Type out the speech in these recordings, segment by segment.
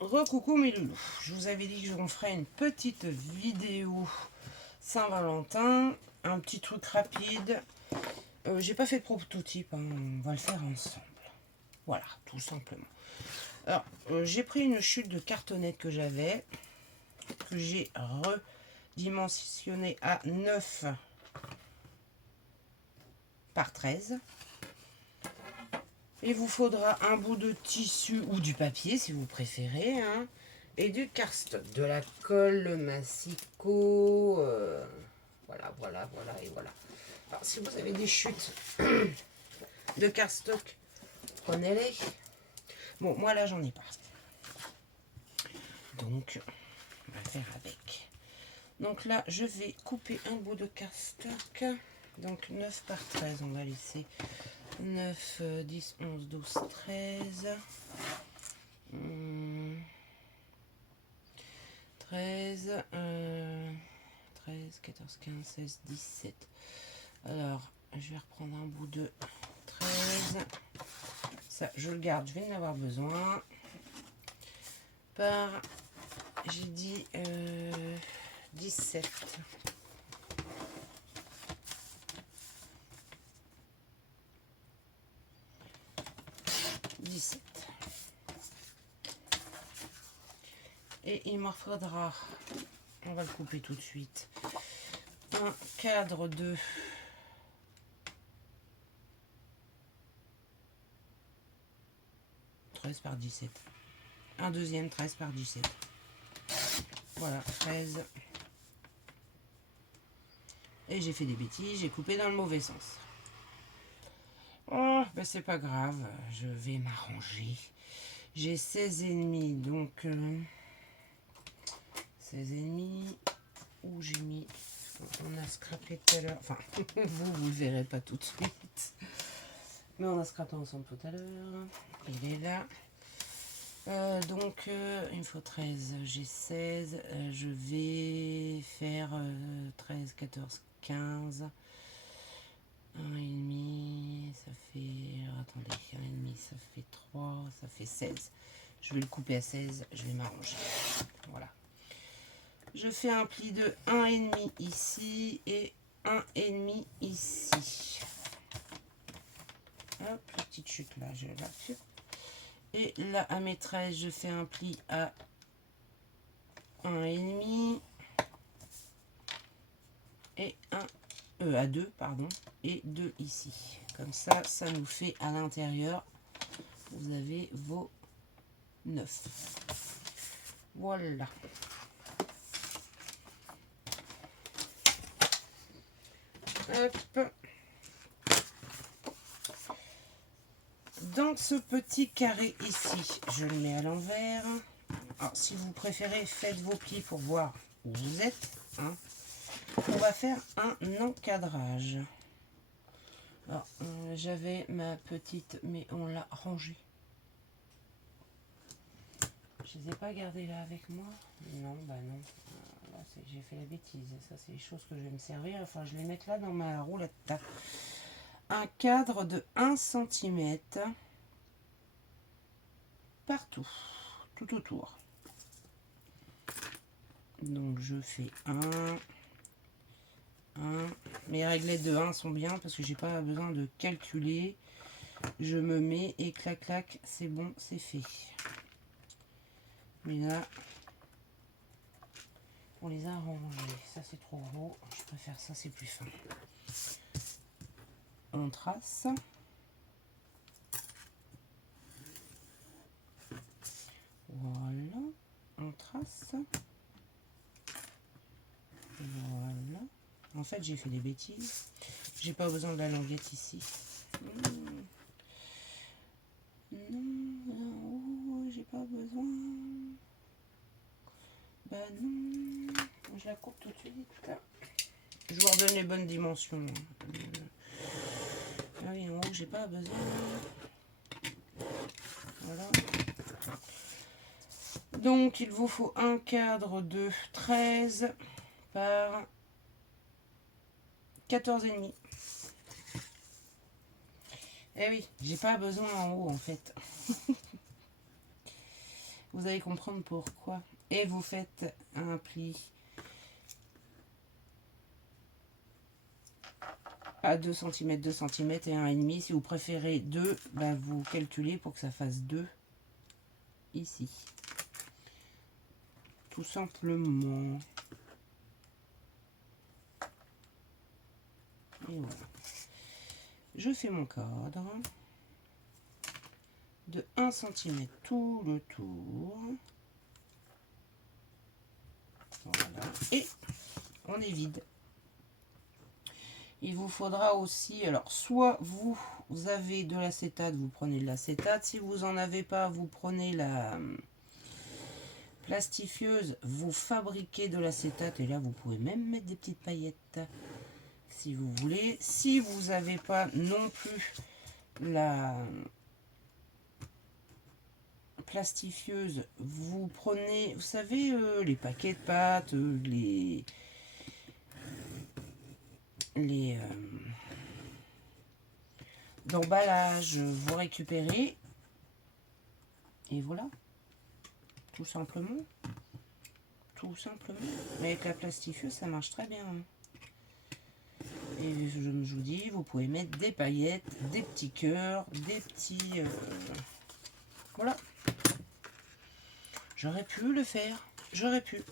Recoucou mes loulous, je vous avais dit que je vous ferais une petite vidéo Saint-Valentin, un petit truc rapide. J'ai pas fait de prototype, hein, on va le faire ensemble. Voilà, tout simplement. Alors, j'ai pris une chute de cartonnette que j'avais, que j'ai redimensionnée à 9 par 13. Il vous faudra un bout de tissu ou du papier si vous préférez, hein, et du cardstock, de la colle massicot, voilà, et voilà. Alors si vous avez des chutes de cardstock, prenez-les. Bon, moi là j'en ai pas, donc on va faire avec. Donc là je vais couper un bout de cardstock, donc 9 par 13, on va laisser 9, 10, 11, 12, 13. 13, 13, 14, 15, 16, 17. Alors, je vais reprendre un bout de 13. Ça, je le garde, je vais en avoir besoin. Par, j'ai dit 17. 17. Et il m'en faudra, on va le couper tout de suite, un cadre de 13 par 17. Un deuxième 13 par 17. Voilà, 13. Et j'ai fait des bêtises, j'ai coupé dans le mauvais sens. Oh, ben c'est pas grave, je vais m'arranger. J'ai 16,5, donc 16,5, où j'ai mis, on a scrapé tout à l'heure, enfin, vous le verrez pas tout de suite, mais on a scrapé ensemble tout à l'heure, il est là. Donc il me faut 13, j'ai 16, je vais faire 13, 14, 15, 1,5, ça fait, alors, attendez, 1,5, ça fait 3, ça fait 16. Je vais le couper à 16, je vais m'arranger. Voilà. Je fais un pli de 1,5 ici et 1,5 ici. Hop, petite chute là, je la fais. Et là, à mes 13, je fais un pli à 1,5 et à 2, pardon, et 2 ici. Comme ça, ça nous fait à l'intérieur, vous avez vos 9. Voilà. Hop. Dans ce petit carré ici, je le mets à l'envers. Alors, si vous préférez, faites vos plis pour voir où vous êtes. Hein. On va faire un encadrage. Alors, j'avais ma petite, mais on l'a rangée. Je ne les ai pas gardées là avec moi. Non, bah non. J'ai fait la bêtise. Ça, c'est les choses que je vais me servir. Enfin, je vais les mettre là dans ma roulette. Un cadre de 1 cm partout, tout autour. Donc, je fais 1. Mes réglettes de 1 sont bien parce que j'ai pas besoin de calculer. Je me mets et clac clac, c'est bon, c'est fait. Mais là, on les a rangés. Ça c'est trop gros. Je préfère ça, c'est plus fin. On trace. Voilà. On trace. Voilà. En fait, j'ai fait des bêtises. J'ai pas besoin de la languette ici. Non, j'ai pas besoin. Bah non, je la coupe tout de suite. Je vous redonne les bonnes dimensions. Ah oui, en haut, j'ai pas besoin. Voilà. Donc, il vous faut un cadre de 13 par 14,5. Eh oui, j'ai pas besoin en haut en fait. Vous allez comprendre pourquoi. Et vous faites un pli à 2 cm, 2 cm et 1,5. Si vous préférez 2, bah vous calculez pour que ça fasse 2 ici. Tout simplement. Et voilà. Je fais mon cadre de 1 cm tout le tour. Voilà. Et on est vide. Il vous faudra aussi, alors soit vous avez de l'acétate, vous prenez de l'acétate. Si vous n'en avez pas, vous prenez la plastifieuse, vous fabriquez de l'acétate. Et là, vous pouvez même mettre des petites paillettes si vous voulez. Si vous n'avez pas non plus la plastifieuse, vous prenez, vous savez, les paquets de pâtes, les d'emballage, vous récupérez et voilà, tout simplement. Mais avec la plastifieuse, ça marche très bien. Et je vous dis, vous pouvez mettre des paillettes, des petits cœurs, des petits... voilà. J'aurais pu le faire. J'aurais pu.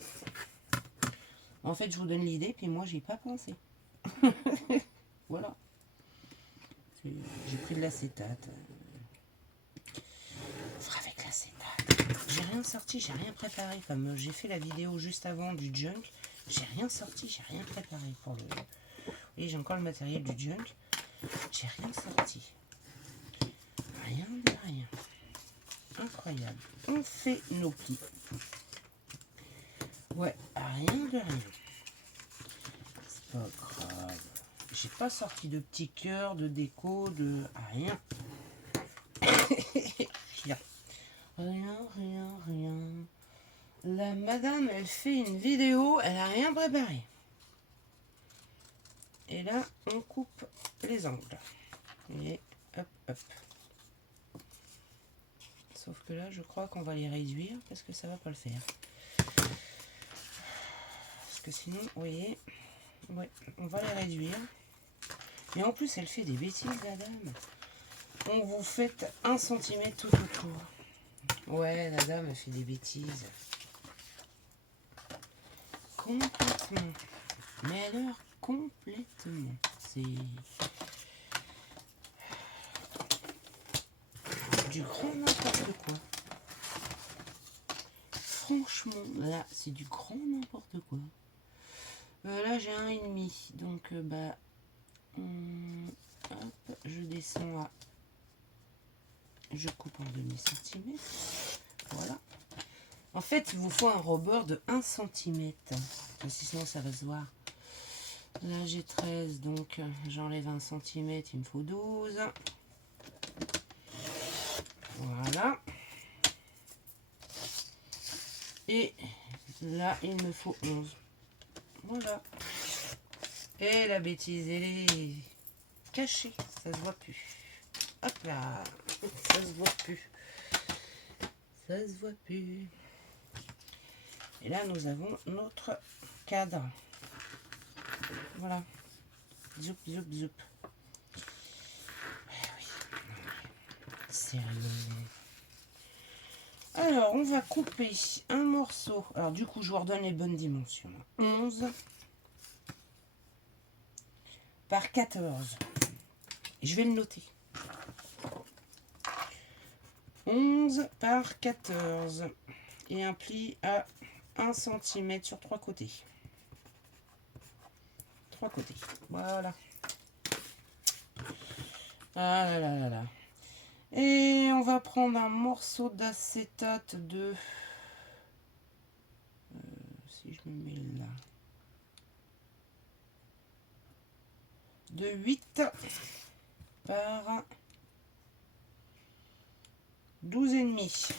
En fait, je vous donne l'idée, puis moi, j'y ai pas pensé. Voilà. J'ai pris de l'acétate. Avec l'acétate. J'ai rien sorti, j'ai rien préparé. Comme j'ai fait la vidéo juste avant du junk, j'ai rien sorti, j'ai rien préparé pour le... Et j'ai encore le matériel du junk. J'ai rien sorti. Rien de rien. Incroyable. On fait nos plis. Ouais, rien de rien. C'est pas grave. J'ai pas sorti de petits cœurs, de déco, de rien. Rien. La madame, elle fait une vidéo, elle a rien préparé. Et là, on coupe les angles. Et hop. Sauf que là, je crois qu'on va les réduire parce que ça va pas le faire. Parce que sinon, vous voyez, ouais, on va les réduire. Et en plus, elle fait des bêtises, la dame. On vous fait 1 cm tout autour. Ouais, la dame, elle fait des bêtises. Complètement. Mais alors, complètement. C'est du grand n'importe quoi. Franchement, là, c'est du grand n'importe quoi. Là, j'ai 1,5. Donc, hop, je descends à... Je coupe en demi-centimètre. Voilà. En fait, il vous faut un rebord de 1 cm. Parce que sinon, ça va se voir. Là, j'ai 13, donc j'enlève 1 cm, il me faut 12. Voilà. Et là, il me faut 11. Voilà. Et la bêtise, elle est cachée. Ça se voit plus. Hop là. Ça se voit plus. Ça se voit plus. Et là, nous avons notre cadre. Voilà. Zoup. Oui. Sérieux. Alors, on va couper un morceau. Alors, du coup, je vous redonne les bonnes dimensions. 11 par 14. Je vais le noter. 11 par 14. Et un pli à 1 cm sur 3 côtés. 3 côtés. Voilà. Ah là. Et on va prendre un morceau d'acétate de... si je me mets là... de 8 par 12,5.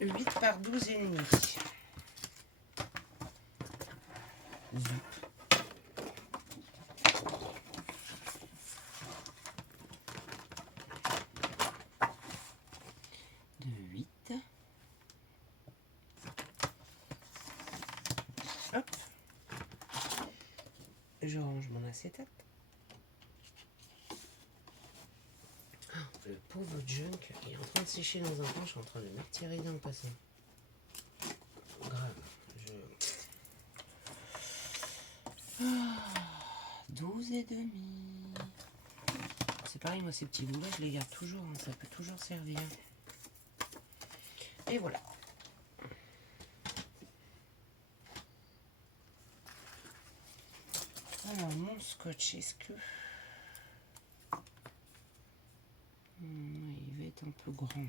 8 par 12,5. Hop. Je range mon acétate. Le pauvre junk est en train de sécher dans un coin. Je suis en train de le mettre tirer en passant. Grave. 12 et demi. C'est pareil, moi ces petits boulots, je les garde toujours. Hein, ça peut toujours servir. Et voilà. Alors mon scotch, est-ce que... il va être un peu grand.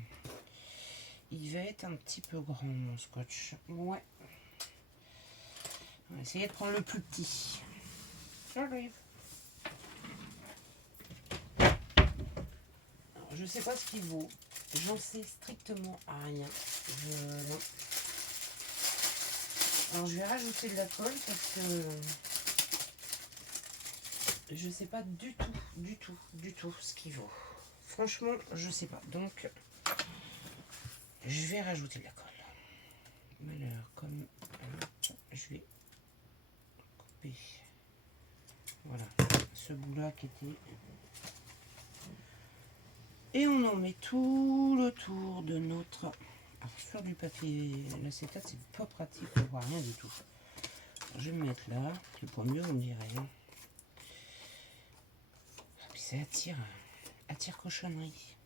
Il va être un petit peu grand mon scotch. Ouais. On va essayer de prendre le plus petit. J'arrive. Je sais pas ce qu'il vaut. J'en sais strictement rien. Non. Alors je vais rajouter de la colle parce que je sais pas du tout ce qu'il vaut. Franchement, je sais pas. Donc je vais rajouter de la colle. Alors comme je vais couper. Voilà, ce bout-là qui était. Et on en met tout le tour de notre... Alors, sur du papier, l'acétate, c'est pas pratique pour voir rien du tout. Alors, je vais me mettre là, c'est pour mieux, vous me direz. Hein. Puis ça attire cochonnerie.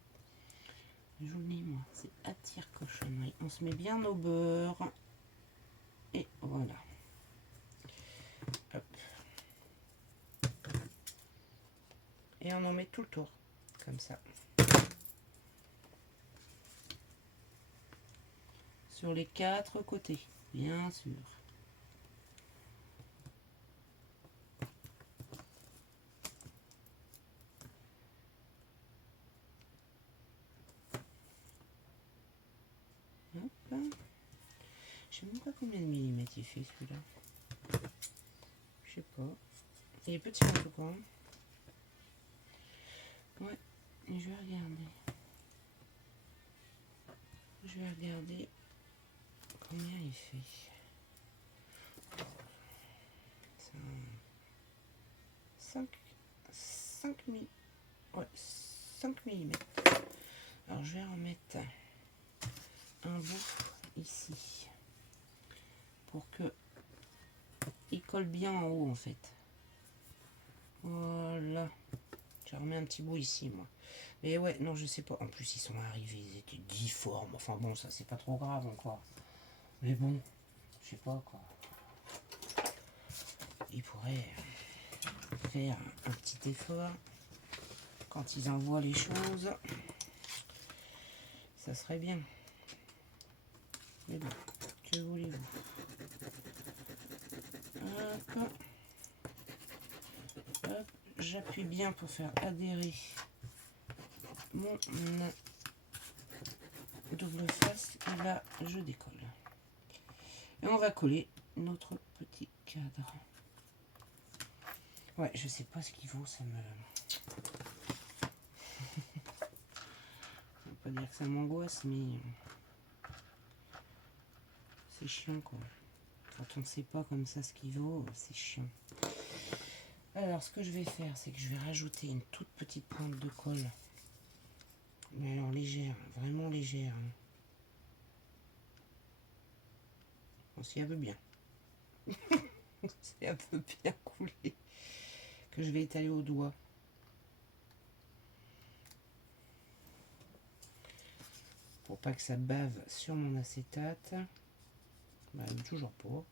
Je vous le dis, moi, c'est attire cochonnerie. On se met bien au beurre. Et voilà. Hop. Et on en met tout le tour, comme ça. Sur les 4 côtés, bien sûr. Hop. Je sais même pas combien de millimètres il fait celui-là. Je sais pas. Il est petit en tout cas. Ouais, et je vais regarder. Je vais regarder combien il fait. 5 mm. Alors je vais en mettre un bout ici pour que il colle bien en haut en fait. Voilà. Je remets un petit bout ici moi. Mais ouais, non je sais pas. En plus ils sont arrivés, ils étaient difformes. Enfin bon, ça c'est pas trop grave encore. Mais bon, je sais pas quoi. Ils pourraient faire un petit effort quand ils envoient les choses. Ça serait bien. Mais bon, que voulez-vous? Hop. Hop. J'appuie bien pour faire adhérer mon double face. Et là, je décolle. Et on va coller notre petit cadre. Ouais, je sais pas ce qu'il vaut, ça me... Je vais pas dire que ça m'angoisse, mais... c'est chiant, quoi. Quand on ne sait pas comme ça ce qu'il vaut, c'est chiant. Alors, ce que je vais faire, c'est que je vais rajouter une toute petite pointe de colle. Mais alors légère, vraiment légère. Bon, si elle veut bien. Si elle veut bien couler. Que je vais étaler au doigt. Pour pas que ça bave sur mon acétate. Bah, elle veut toujours pas.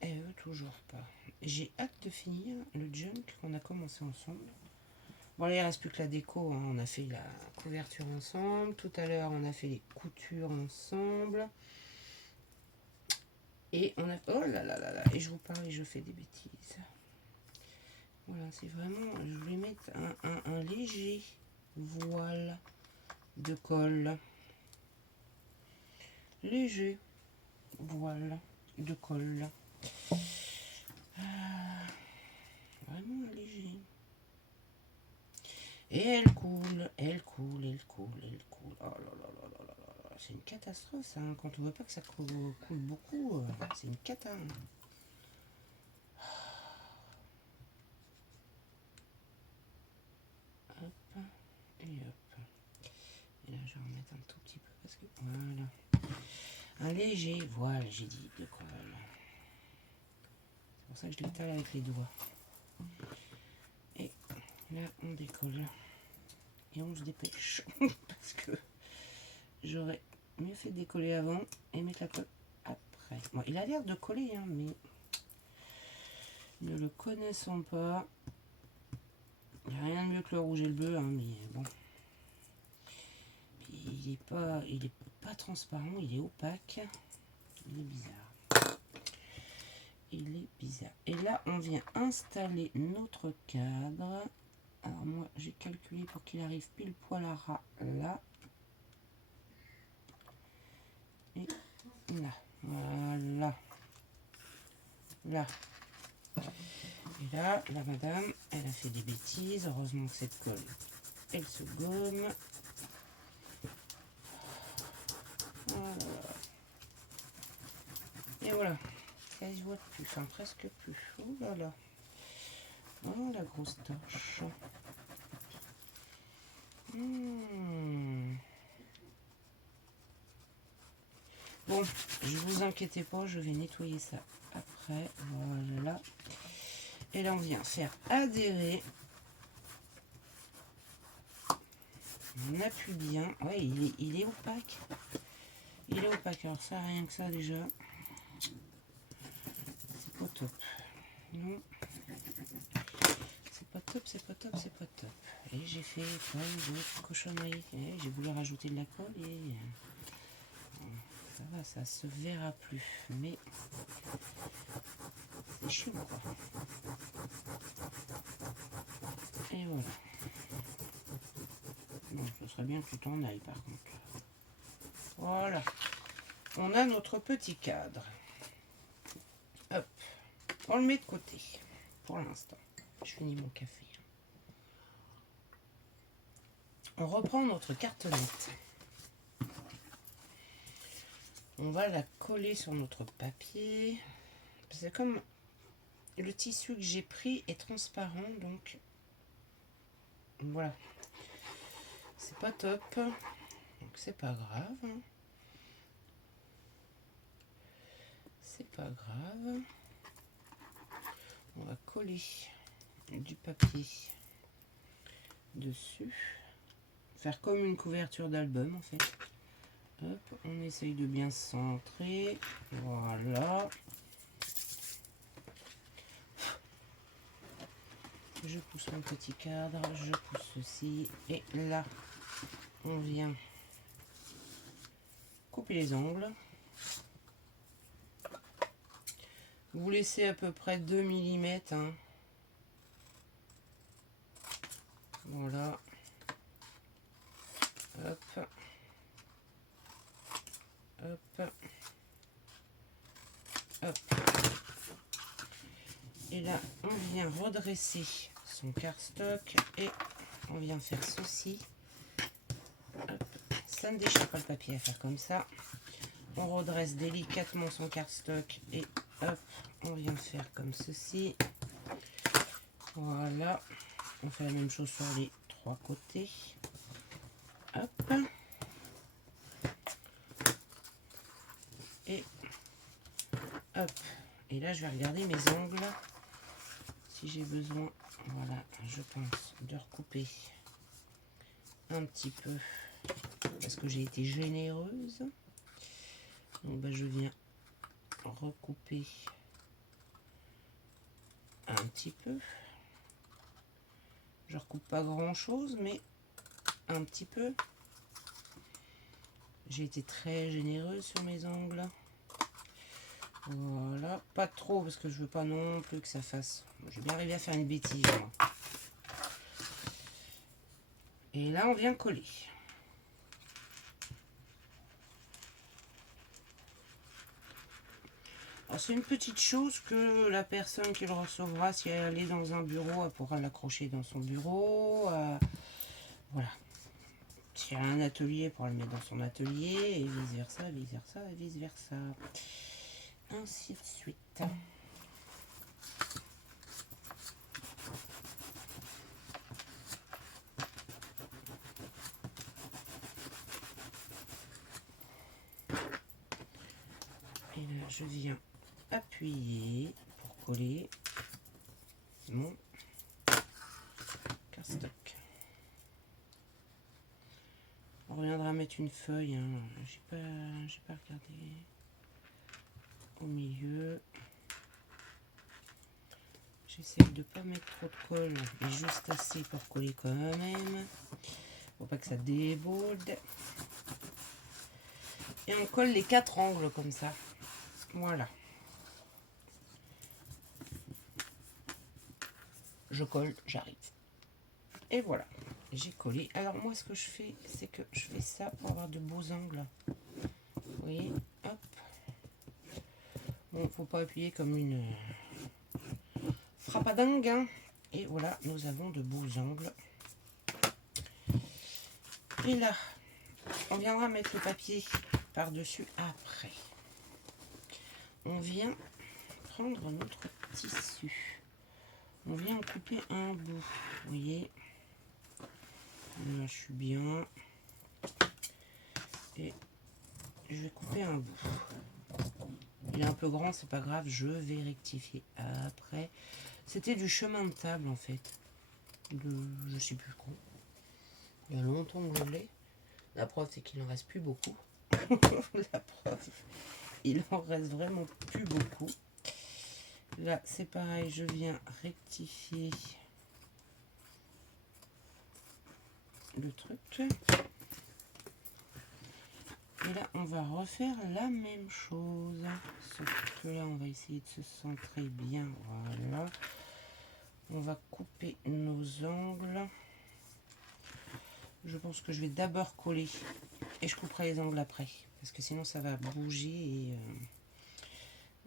Elle veut toujours pas. J'ai hâte de finir le junk qu'on a commencé ensemble. Bon, là, il ne reste plus que la déco. Hein. On a fait la couverture ensemble. Tout à l'heure, on a fait les coutures ensemble. Et on a... Oh là là là là. Et je vous parle et je fais des bêtises. Voilà, c'est vraiment... Je voulais mettre un léger voile de colle. Léger voile de colle. Vraiment léger. Et elle coule, elle coule, elle coule, elle coule. Oh là là là là là là. c'est une catastrophe ça, hein. Quand on veut pas que ça coule beaucoup, c'est une cata. Hein. Hop, et hop. Et là, je vais remettre un tout petit peu parce que voilà. Un léger voile, j'ai dit, de colle. C'est pour ça que je l'étale avec les doigts. Et là, on décolle. Et on se dépêche. Parce que j'aurais mieux fait de décoller avant et mettre la colle après. Bon, il a l'air de coller, hein, mais ne le connaissant pas, il n'y a rien de mieux que le rouge et le bleu, hein, mais bon. Puis il est pas transparent, il est opaque. Il est bizarre. Il est bizarre. Et là, on vient installer notre cadre. Alors moi, j'ai calculé pour qu'il arrive pile poil à ras là. Et là. Voilà. Là. Et là, la madame, elle a fait des bêtises. Heureusement que cette colle, elle se gomme. Voilà. Et voilà. Ça se voit plus, enfin presque plus. Oh là là. Oh la grosse torche. Bon, je vous inquiétez pas, je vais nettoyer ça après. Voilà. Et là, on vient faire adhérer. On appuie bien. Ouais, il est opaque. Il est opaque. Alors ça, rien que ça déjà. C'est pas top. Non. C'est pas top, c'est pas top, c'est pas top. Et j'ai fait plein de cochonneries. J'ai voulu rajouter de la colle et ça va, ça se verra plus. Mais c'est chiant quoi. Et voilà. Bon, ce serait bien que tu t'en ailles par contre. Voilà. On a notre petit cadre. Hop. On le met de côté pour l'instant. Je finis mon café. On reprend notre cartonnette. On va la coller sur notre papier. C'est comme le tissu que j'ai pris est transparent, donc voilà. C'est pas top, donc c'est pas grave. C'est pas grave. On va coller du papier dessus. Faire comme une couverture d'album en fait. Hop, on essaye de bien centrer. Voilà. Je pousse mon petit cadre, je pousse ceci. Et là, on vient couper les angles. Vous laissez à peu près 2 mm. Hein. Voilà. Hop. Hop. Hop. Et là, on vient redresser son cardstock et on vient faire ceci. Hop. Ça ne déchire pas le papier à faire comme ça. On redresse délicatement son cardstock et hop, on vient faire comme ceci. Voilà. On fait la même chose sur les 3 côtés. Hop. Et hop. Et là, je vais regarder mes angles. Si j'ai besoin, voilà, je pense de recouper un petit peu parce que j'ai été généreuse. Donc ben, je viens recouper un petit peu. Je recoupe pas grand chose, mais un petit peu. J'ai été très généreuse sur mes angles. Voilà, pas trop parce que je veux pas non plus que ça fasse. Je vais bien arriver à faire une bêtise. Moi. Et là, on vient coller. C'est une petite chose que la personne qui le recevra, si elle est dans un bureau, elle pourra l'accrocher dans son bureau. Voilà. s'il y a un atelier, pour le mettre dans son atelier, et vice versa, vice versa, et vice versa. Ainsi de suite. Et là, je viens appuyer pour coller mon cardstock. On reviendra mettre une feuille, hein. J'ai pas regardé au milieu. J'essaie de pas mettre trop de colle, mais juste assez pour coller quand même. Faut pas que ça déborde. Et on colle les 4 angles comme ça. Voilà. Je colle, j'arrive. Et voilà. J'ai collé. Alors moi, ce que je fais, c'est que je fais ça pour avoir de beaux angles. Vous voyez, hop. Bon, faut pas appuyer comme une frappadingue, hein. Et voilà, nous avons de beaux angles. Et là, on viendra mettre le papier par-dessus après. On vient prendre notre tissu. On vient en couper un bout. Vous voyez, là je suis bien. Et je vais couper un bout. Il est un peu grand, c'est pas grave, je vais rectifier après. C'était du chemin de table en fait. Je sais plus quoi. Il y a longtemps que je l'ai. La preuve, c'est qu'il n'en reste plus beaucoup. La preuve, il en reste vraiment plus beaucoup. Là, c'est pareil, je viens rectifier le truc. Et là, on va refaire la même chose. Sauf que là, on va essayer de se centrer bien. Voilà. On va couper nos angles. Je pense que je vais d'abord coller. Et je couperai les angles après. Parce que sinon, ça va bouger. Et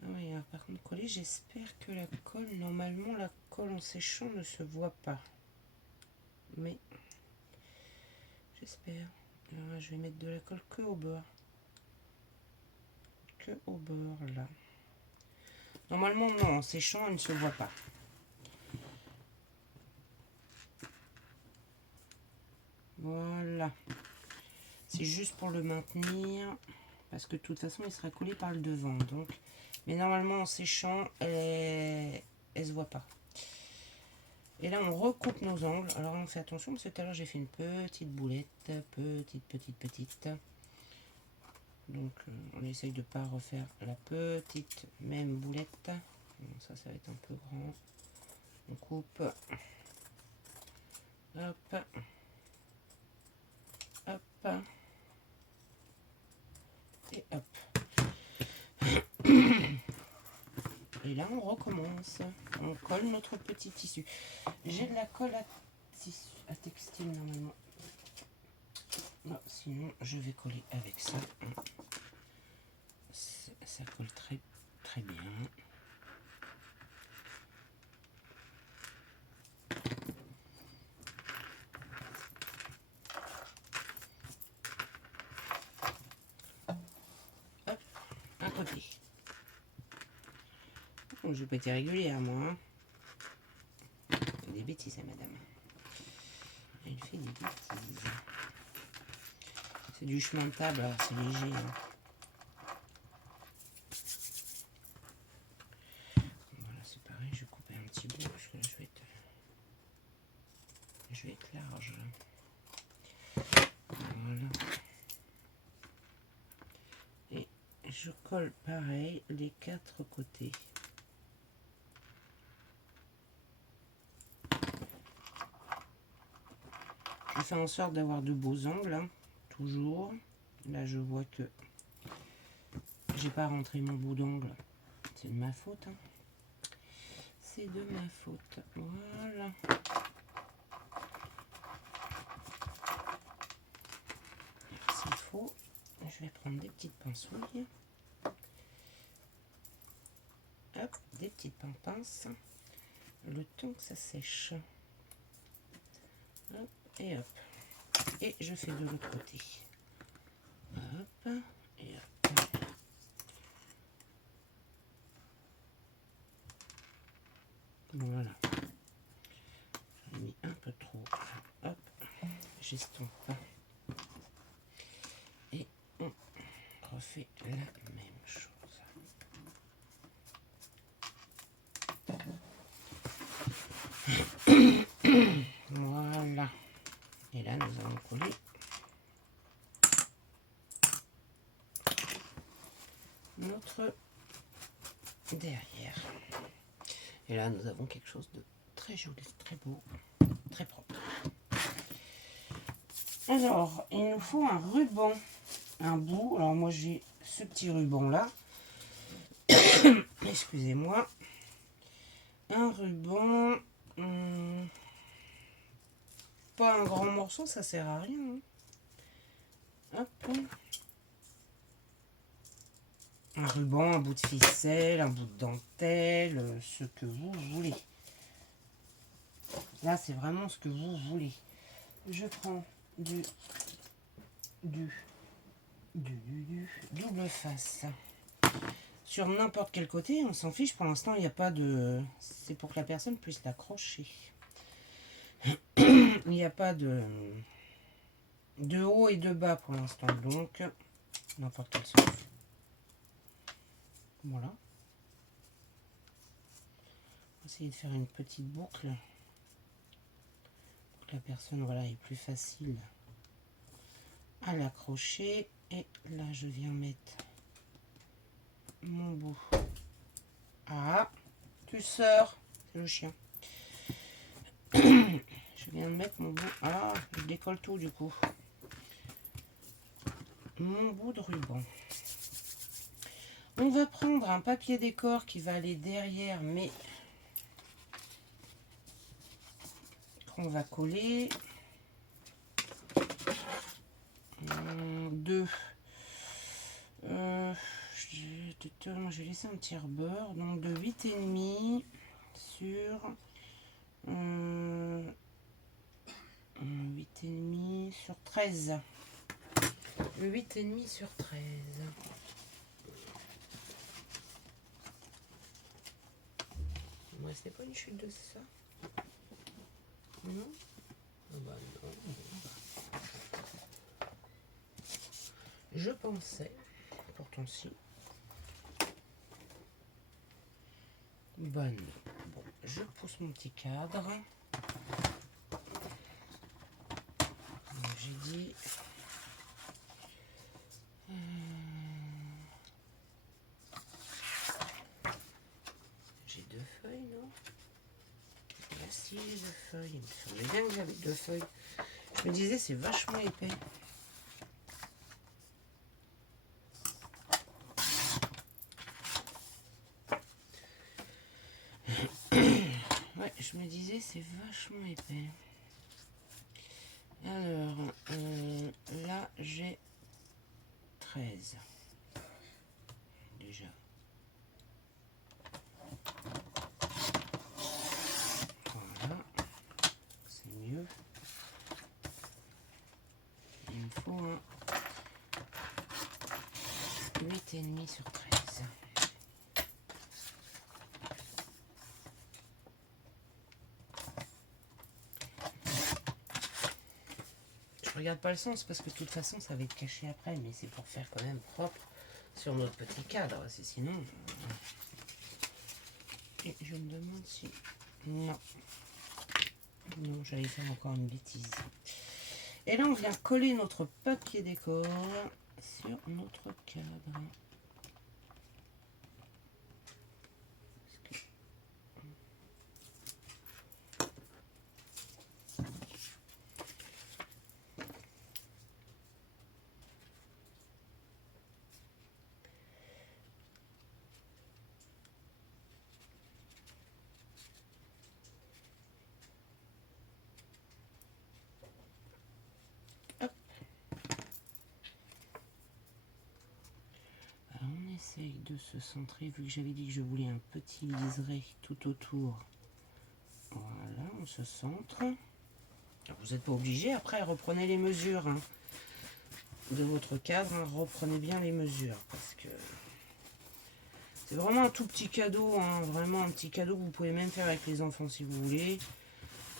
ah oui, alors, par contre, coller, j'espère que la colle... Normalement, la colle en séchant ne se voit pas. Mais... j'espère. Alors là, je vais mettre de la colle que au beurre. Que au beurre, là. Normalement, non, en séchant, elle ne se voit pas. Voilà. C'est juste pour le maintenir. Parce que de toute façon, il sera collé par le devant. Donc, mais normalement, en séchant, elle se voit pas. Et là, on recoupe nos angles. Alors, on fait attention, parce que tout à l'heure, j'ai fait une petite boulette. Petite. Donc, on essaye de ne pas refaire la petite même boulette. Bon, ça va être un peu grand. On coupe. Hop. Hop. Et hop. Et là, on recommence. On colle notre petit tissu. J'ai de la colle à textile normalement. Non, sinon, je vais coller avec ça. Ça colle très, très bien. Hop, un côté. Oh, je n'ai pas été régulière, moi. Hein. Des bêtises, madame. Elle fait des bêtises. C'est du chemin de table, alors c'est léger. Hein. Voilà, c'est pareil, je vais couper un petit bout parce que là, je vais être large. Voilà. Et je colle pareil les 4 côtés. Je fais en sorte d'avoir de beaux angles, hein, toujours. Là, je vois que j'ai pas rentré mon bout d'angle. C'est de ma faute. Hein. C'est de ma faute. Voilà. S'il faut, je vais prendre des petites pincouilles. Hop, des petites pinces. Le temps que ça sèche. Hop, et hop. et je fais de l'autre côté. Hop, et hop. Voilà. J'ai mis un peu trop. Hop, j'estompe pas. Et on refait la même chose. Voilà. Et là, nous allons coller notre derrière. Et là, nous avons quelque chose de très joli, très beau, très propre. Alors, il nous faut un ruban, un bout. Alors, moi, j'ai ce petit ruban-là. Excusez-moi. Un ruban. Pas un grand morceau, ça sert à rien. Hein. Hop. Un ruban, un bout de ficelle, un bout de dentelle, ce que vous voulez. Là, c'est vraiment ce que vous voulez. Je prends du double face. Sur n'importe quel côté, on s'en fiche. Pour l'instant, il n'y a pas de... C'est pour que la personne puisse l'accrocher. Il n'y a pas de haut et de bas pour l'instant. Donc, n'importe quel sens. Voilà. On va essayer de faire une petite boucle. Pour que la personne, voilà, est plus facile à l'accrocher. Et là, je viens mettre mon bout. Ah, tu sors. C'est le chien. Je viens de mettre mon bout. Ah, je décolle tout du coup. Mon bout de ruban. On va prendre un papier décor qui va aller derrière, mais qu'on va coller. Deux. J'ai laissé un tiers beurre, donc de 8,5 sur 8,5 sur 13. 8,5 sur 13. Il me restait pas une chute de ça? Non? Ah bah non. Je pensais, pourtant si. Bonne. Bon, je pousse mon petit cadre. J'ai dit... J'ai 2 feuilles, non? Là, si, j'ai 2 feuilles. Il me semblait bien que j'avais 2 feuilles. Je me disais, c'est vachement épais. Ouais, je me disais, c'est vachement épais. Alors, là, j'ai 13. Déjà. Voilà. C'est mieux. Il me faut un 8,5 sur 13. Je regarde pas le sens parce que de toute façon ça va être caché après, mais c'est pour faire quand même propre sur notre petit cadre, c'est sinon... Et je me demande si... Non. Non, j'allais faire encore une bêtise. Et là on vient coller notre papier décor sur notre cadre. On essaye de se centrer, vu que j'avais dit que je voulais un petit liseré tout autour. Voilà, on se centre. Alors, vous n'êtes pas obligé, après reprenez les mesures hein, de votre cadre, hein, reprenez bien les mesures, parce que c'est vraiment un tout petit cadeau, hein, vraiment un petit cadeau que vous pouvez même faire avec les enfants si vous voulez.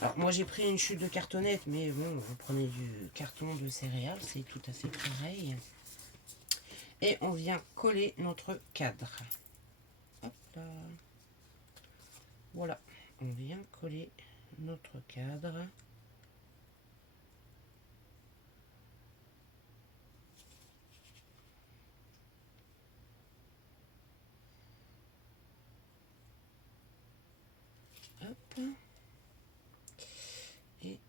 Alors moi j'ai pris une chute de cartonnette, mais bon, vous prenez du carton de céréales, c'est tout à fait pareil. Et on vient coller notre cadre. Hop là. Voilà, on vient coller notre cadre. Hop. Et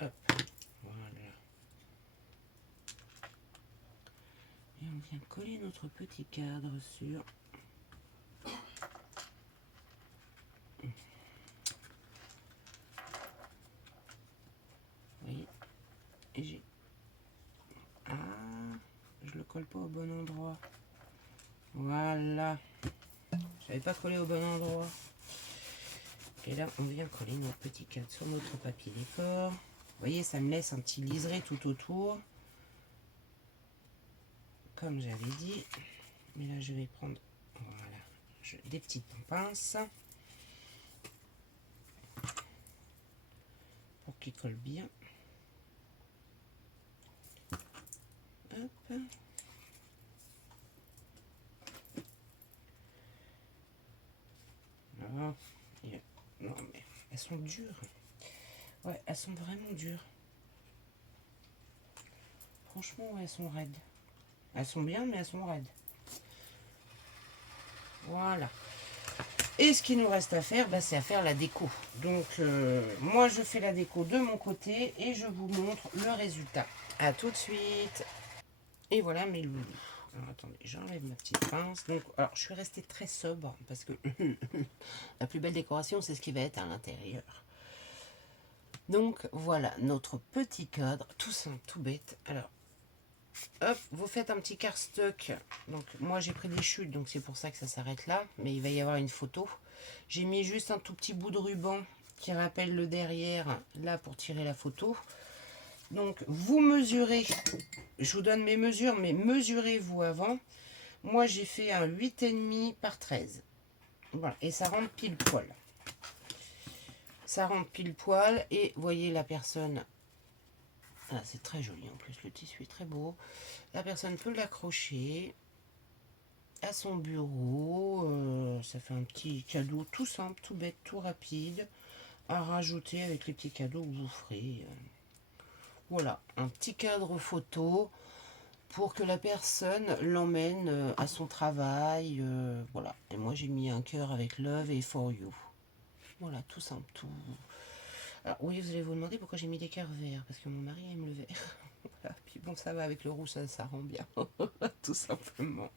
hop. Voilà. Et on vient coller notre petit cadre sur. Vous voyez. Et j'ai. Ah, je le colle pas au bon endroit. Voilà. J'avais pas collé au bon endroit. Et là, on vient coller notre petit cadre sur notre papier décor. Vous voyez, ça me laisse un petit liseré tout autour. Comme j'avais dit. Mais là, je vais prendre voilà, des petites pinces pour qu'il colle bien. Hop. Voilà. Non, mais elles sont dures. Ouais, elles sont vraiment dures. Franchement, ouais, elles sont raides. Elles sont bien, mais elles sont raides. Voilà. Et ce qu'il nous reste à faire, bah, c'est à faire la déco. Donc, moi, je fais la déco de mon côté et je vous montre le résultat. À tout de suite. Et voilà mes loulous. Alors, attendez, j'enlève ma petite pince. Donc, alors, je suis restée très sobre parce que la plus belle décoration, c'est ce qui va être à l'intérieur. Donc, voilà notre petit cadre, tout simple, tout bête. Alors, hop, vous faites un petit cardstock. Donc, moi, j'ai pris des chutes, donc c'est pour ça que ça s'arrête là. Mais il va y avoir une photo. J'ai mis juste un tout petit bout de ruban qui rappelle le derrière, là, pour tirer la photo. Donc, vous mesurez. Je vous donne mes mesures, mais mesurez-vous avant. Moi, j'ai fait un 8,5 par 13. Voilà, et ça rentre pile poil. Ça rentre pile poil. Et voyez la personne. Ah, c'est très joli en plus, le tissu est très beau. La personne peut l'accrocher à son bureau. Ça fait un petit cadeau tout simple, tout bête, tout rapide. À rajouter avec les petits cadeaux que vous ferez. Voilà, un petit cadre photo pour que la personne l'emmène à son travail. Voilà. Et moi, j'ai mis un cœur avec Love et For You. Voilà, tout simple, tout. Alors, oui, vous allez vous demander pourquoi j'ai mis des cœurs verts. Parce que mon mari aime le vert. Voilà. Puis bon, ça va avec le rouge, ça rend bien. Tout simplement.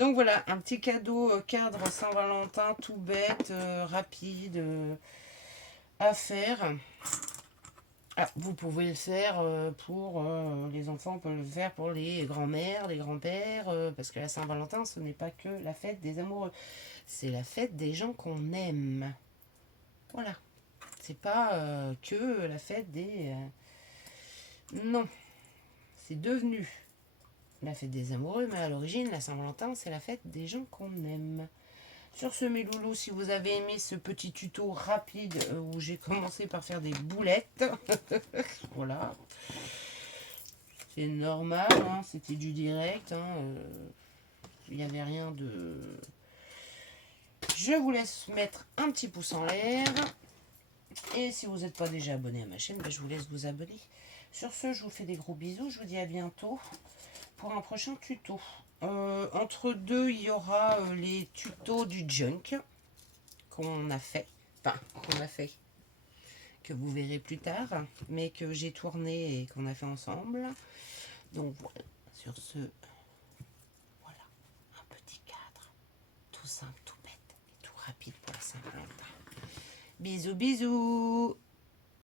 Donc voilà, un petit cadeau cadre Saint-Valentin, tout bête, rapide à faire. Ah, vous pouvez le faire pour les enfants, on peut le faire pour les grands-mères, les grands-pères, parce que la Saint-Valentin, ce n'est pas que la fête des amoureux, c'est la fête des gens qu'on aime. Voilà, c'est pas que la fête des... Non, c'est devenu la fête des amoureux, mais à l'origine, la Saint-Valentin, c'est la fête des gens qu'on aime. Sur ce, mes loulous, si vous avez aimé ce petit tuto rapide où j'ai commencé par faire des boulettes, voilà. C'est normal, hein, c'était du direct. Hein, il n'y avait rien de... Je vous laisse mettre un petit pouce en l'air. Et si vous n'êtes pas déjà abonné à ma chaîne, ben, je vous laisse vous abonner. Sur ce, je vous fais des gros bisous. Je vous dis à bientôt pour un prochain tuto. Entre deux, il y aura les tutos du junk qu'on a fait. Enfin, qu'on a fait. Que vous verrez plus tard. Mais que j'ai tourné et qu'on a fait ensemble. Donc voilà. Sur ce... tout simple, tout bête et tout rapide pour la Saint-Valentin. Bisous, bisous!